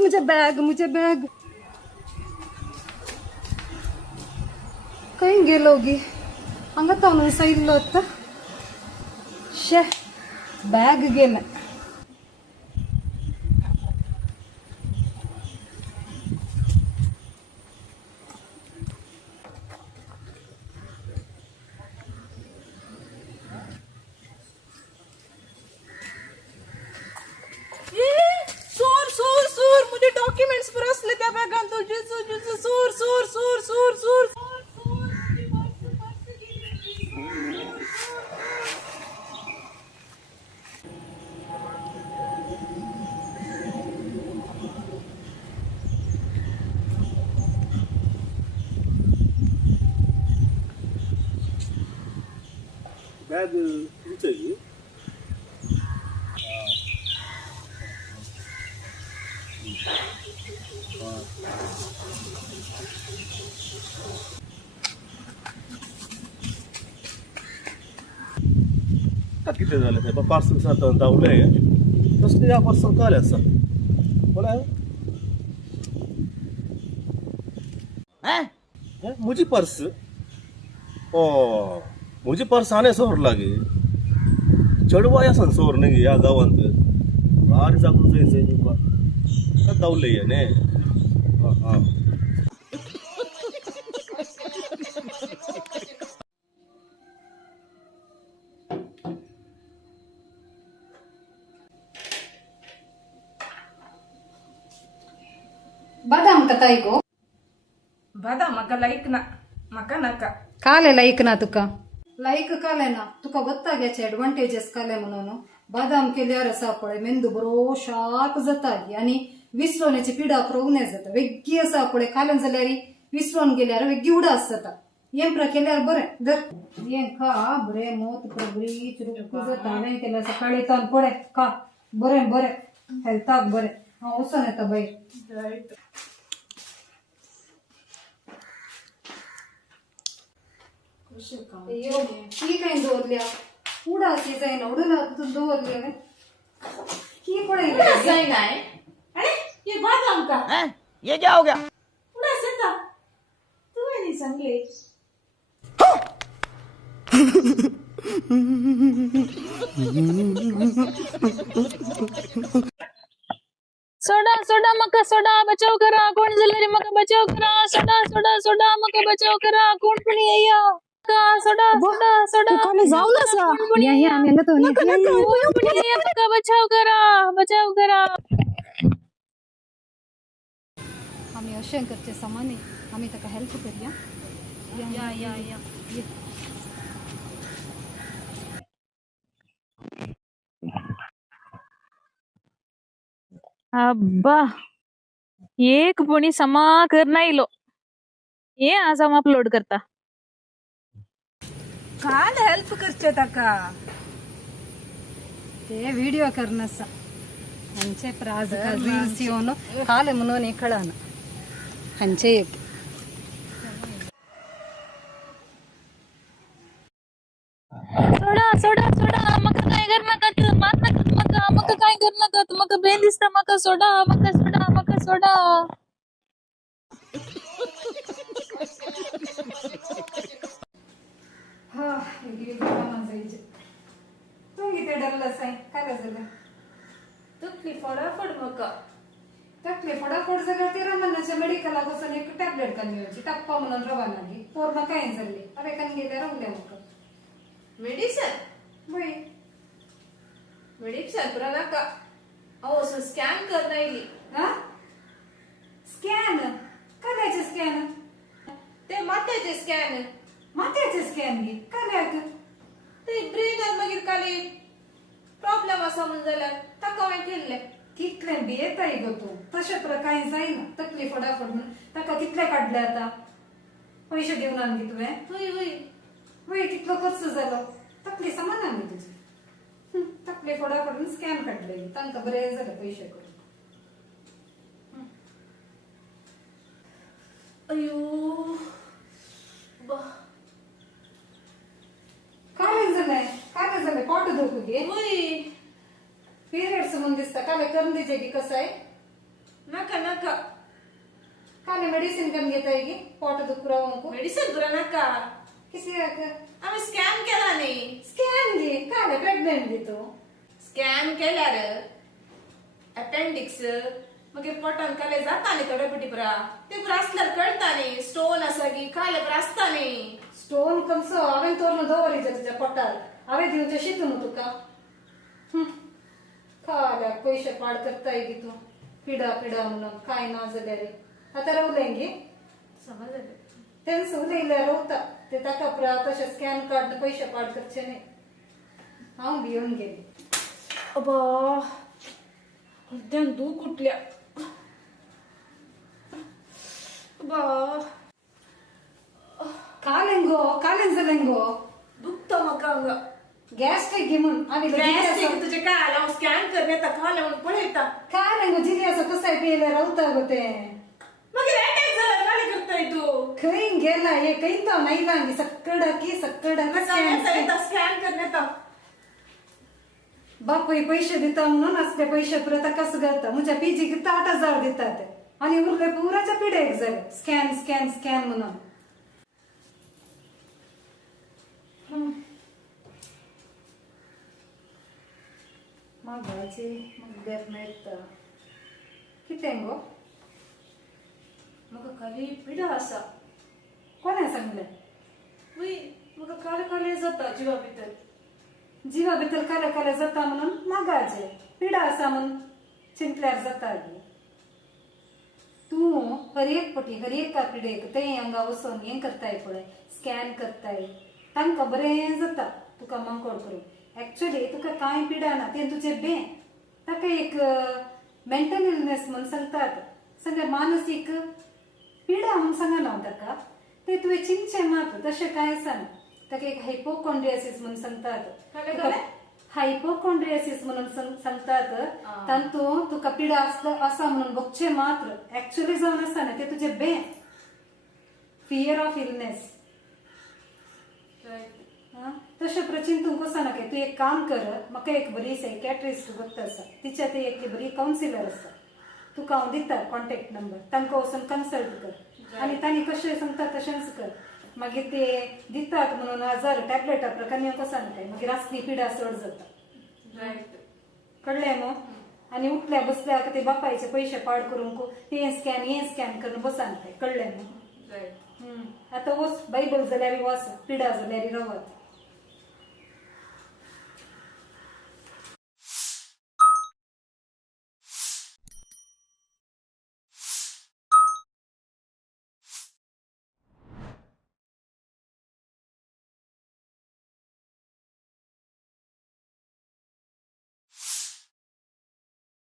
मुझे बैग कहीं गेलोगी हंगत अनसा इल्लोत शे बैग गेले मुझे डॉक्युमेंट्स पर असले त्या बॅगान तुझे सूर बॅग तुमचं आहे? किती झाले ते पार्सल सात दावलंय कसले या पार्सल काय असा बोला मुझी पर्स ओ मुझी पर्स आने सोर लागे चढवा या सन सोर नाही या गावांत आर जागून जायचंय का दावलंय ने हा हा बदाम कताई गो बादा मका लाईक ना मका नका काले लाईक ना तुका लाईक काले ना तुका ಗೊತ್ತಾಗ್ಯಾचे ऍडव्हान्टेजेस काले म्हणून बदाम केल्यार असा पळय मेंदू बरो शार्प जाता आणि विसरण्याची पिडा प्रवणे जाता वेगळी असा पळय कालन जाल्यार विसरून गेल्यार वेगळी उडास जाता यें केल्यार बरें धर यें खा बरें मोत बरी चुरुक जाता हांवें केल्यार सकाळी तान पळय खा बरें बरें हेल्थाक बरें हांव वचून येता भायर ही काय दवरल्या उडासी जायना उडला दवरली हांवें ही पळय जाईना है अरे ये बादाम का ये क्या हो गया? उड़ा सकता तू नहीं सांगले सोडा सोडा मका सोडा बचाव करा कोण झालं रे मका बचाव करा सोडा सोडा सोडा मका बचाव करा कोण पण या मका सोडा सोडा सोडा कोणी जाऊ नसा या या आम्ही आलो तो कोण पण या मका बचाव करा आम्ही अशें करचे सामान्य आम्ही ताका हेल्प करया या ये. अब्बा एक पुणी समा करना इलो ये आज हम अपलोड करता काल हेल्प करचे ताका ते व्हिडिओ करनसा हांचे प्राज रील्स येवन काले म्हणून हे कळना हांचे एक सोडा सोडा सोडा मका काय कर नका मात नका मका काय कर नका मका बेन दिसता मका सोडा मका सोडा हा हे कामां जायचे तुम्ही ते डरलंच आहे काय झालं तुटली फटाफट मका टाकले फटाफट जाल्यार ते रमणाच्या मेडिकलाक वचून एक टॅबलेट घेवची टप्पा म्हणून रवाना गी पोरना काय जाल्ली अरे कन गेले रावले म्हाका मेडिसन बाई मेडिसन पुरा नाका हांव वचून स्कॅन करना आयली हा स्कॅन करायचे स्कॅन ते माथ्याचे स्कॅन माथ्याचे स्कॅन गी करायक ते ब्रेनात मागीर काली प्रॉब्लेम आसा म्हण जाल्यार ताका हांवें केल्ले कितले बेताय गो तू तशे प्रकारे जायना तकली फटाफट म्हणून ताका कितले काढले आता पैसे देऊन आणली तुवें हय हय वय कितलो खर्च जालो तकली समान आणली तुजी तकली फटाफट स्कॅन काढले तांकां बरें जाले पैसे करून अयो काय झालंय पोट दुखू घे वय पिरियड्स म्हणून दिसता काय करून द्यायचे की कसं आहे नका नका काले मेडिसिन कमी घेताय गे पोट दुखरावंकू मेडिसिन तुला नका किती आम्ही स्कॅन केला नाही स्कॅन घे काले प्रेग्नेंट घेतो स्कॅन केल्यार अपेंडिक्स मग पोटान काले जाता न्ही थोडे पिटी पुरा ते पुरा असल्यार कळता न्ही स्टोन आसा की काले पुरा असता न्ही स्टोन कसं हांवें तोरण दवरिचे तुज्या पोटार हांवें दिवचे शितून तुका काल्याक पयशे पाड करताय गे तू पिडा पिडा म्हणून काय ना जाल्यार आतां रावलें गे समजलं तेन्स उलयल्यार रावता ते ताका पुरा तशें स्कॅन कार्ड पयशे पाड करचे न्ही हांव भिवन गेली अबा हृदयान दूख उठल्या अबा कालें गो कालें जालें गो दुखता म्हाका हांगा गॅस्ट्रिक घे म्हूण हांवें गॅस्ट्रिक तुझे काय आला स्कॅन कर येता काले म्हणून पळयता कालें गो जिरियाचो कसाय पियेल्यार रावता गो तें मागीर अटॅक जाला काले करताय तू खंय गेला हे खंय तो नायलांगी सक्कडकी स्कॅन कर येता बापूय पैसे दिता म्हणून असले पैसे पुरता कसं करता म्हज्या पीजी किती 8,000 दितात आणि उरले पुराच्या पिडेक जाले स्कॅन स्कॅन स्कॅन म्हणून मागाचे मग मेळटा कितें गो म्हाका खाली पिडा आसा कोणें सांगलें वय म्हाका काले काले जाता जिवा भितर जिवा भितर काले काले जाता म्हणून मागाचे पिडा आसा म्हणून चिंतल्यार जाता गे तूं हर एक पटी हर एका पिडेक ते हांगा वचोन हें करताय पळय स्कॅन करताय तांकां बरें जाता तुका मंकोड करून एक्चुअली तुका कांय पिडा ना तें तुजें बें ताका एक मेंटल इलनेस म्हणून सांगतात सांगा मानसीक पिडा म्हणून सांगना हांव ताका ते तुवें चिंतचें मात तशें कांय आसा ना ताका एक हायपोकॉन्ड्रियासिस म्हणून काले सांगतात काले? हायपोकॉन्ड्रियासिस म्हणून सांगतात तांतूं तुका पिडा आसा म्हणून बघचें मात्र एक्चुअली जावन आसा ना ते तुजें बें फियर ऑफ इलनेस तशें प्रचिंतूंक वचना काय तूं एक काम कर म्हाका एक बरी सायकॅट्रिस्ट भक्त आसा तिच्या ते एक बरी कावन्सिलर आसा तुका हांव दिता कॉन्टॅक्ट नंबर तांकां वचून कन्सल्ट कर आनी तांणी कशें सांगता तशेंच कर मागीर ते दितात म्हणून 1000 टॅबलेटा प्रकार येवंक वचना काय मागीर रातची पिडा चड जाता कळ्ळें न्हू आनी उठल्या बसल्याक ते बापायचे पयशे पाड करूंक हे स्कॅन करून बसान काय कळ्ळें न्हू आतां वच बायबल जाल्यार वाच पिडा जाल्यार रवत